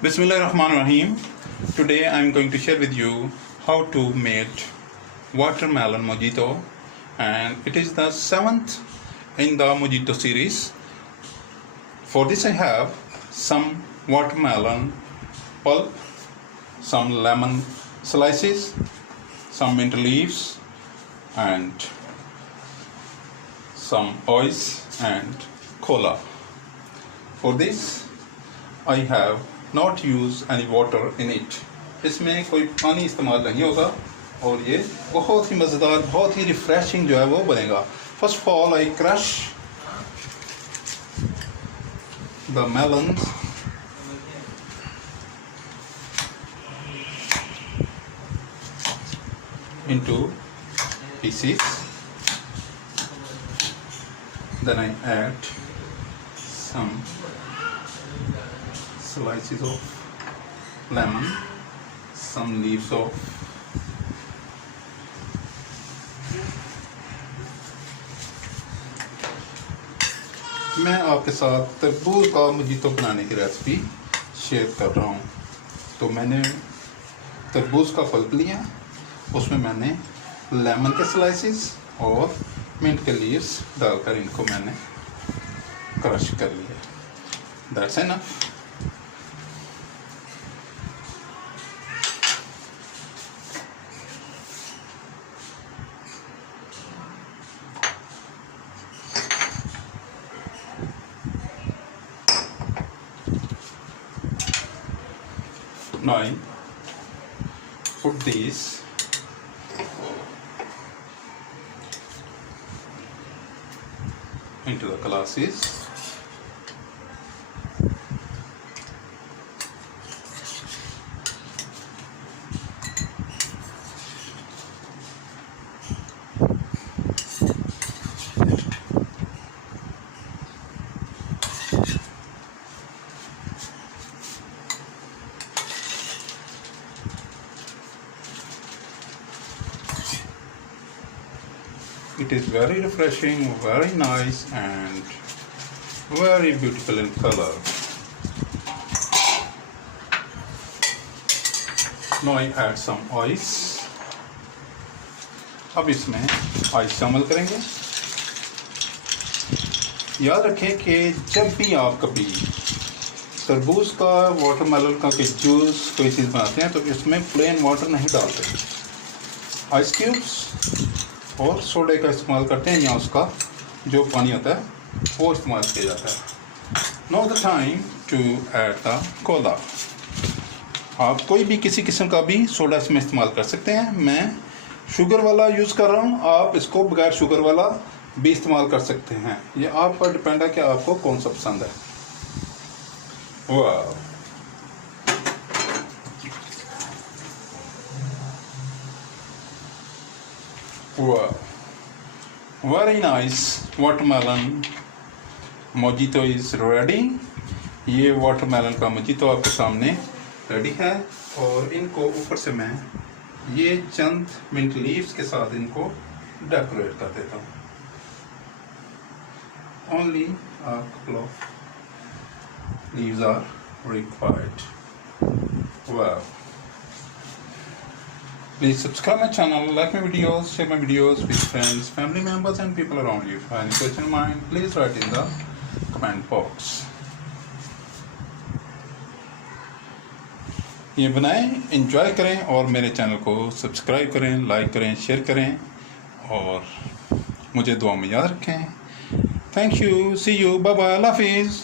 Bismillahirrahmanirrahim. Today I am going to share with you how to make watermelon mojito, and it is the 7th in the mojito series. For this I have some watermelon pulp, some lemon slices, some mint leaves, and some oils and cola. For this I have not use any water in it. इसमें कोई पानी इस्तेमाल नहीं होगा और ये बहुत ही मज़ेदार, बहुत ही रिफ्रेशिंग जो है वो बनेगा. First of all I crush the melons into pieces. Then I add some slices of lemon, some leaves of मैं आपके साथ तरबूज का मोजितो बनाने की रेसिपी शेयर कर रहा हूँ. तो मैंने तरबूज का पल्प लिया, उसमें मैंने लेमन के स्लाइसेस और मिंट के लीव्स डालकर इनको मैंने क्रश कर लिया. That's enough. Now I put these into the glasses. It is very refreshing, very nice and very beautiful in color. Now I add some oils. अब इसमें आइस शामिल करेंगे. याद रखें कि जब भी आप कभी तरबूज का, वाटरमेलन का कोई जूस, कोई चीज़ बनाते हैं तो इसमें प्लेन वाटर नहीं डालते. आइस क्यूब्स और सोडे का इस्तेमाल करते हैं, या उसका जो पानी होता है वो इस्तेमाल किया जाता है. Now the time to add the cola. आप कोई भी किसी किस्म का भी सोडा इसमें इस्तेमाल कर सकते हैं. मैं शुगर वाला यूज़ कर रहा हूँ, आप इसको बगैर शुगर वाला भी इस्तेमाल कर सकते हैं. ये आप पर डिपेंड है कि आपको कौन सा पसंद है. वाह, wow, very nice watermelon mojito is ready. ये watermelon का mojito आपके सामने रेडी है और इनको ऊपर से मैं ये चंद मिंट लीव्स के साथ इनको डेकोरेट कर देता हूँ. Only a couple of leaves are required. Wow. Please subscribe my channel, like my videos, share my videos with friends, family members and people around you. If you have any question in mind, please write in the comment box. ये बनाएं, enjoy करें और मेरे channel को subscribe करें, like करें, share करें और मुझे दुआ में याद रखें. Thank you. See you. Bye bye. Allah हाफिज़.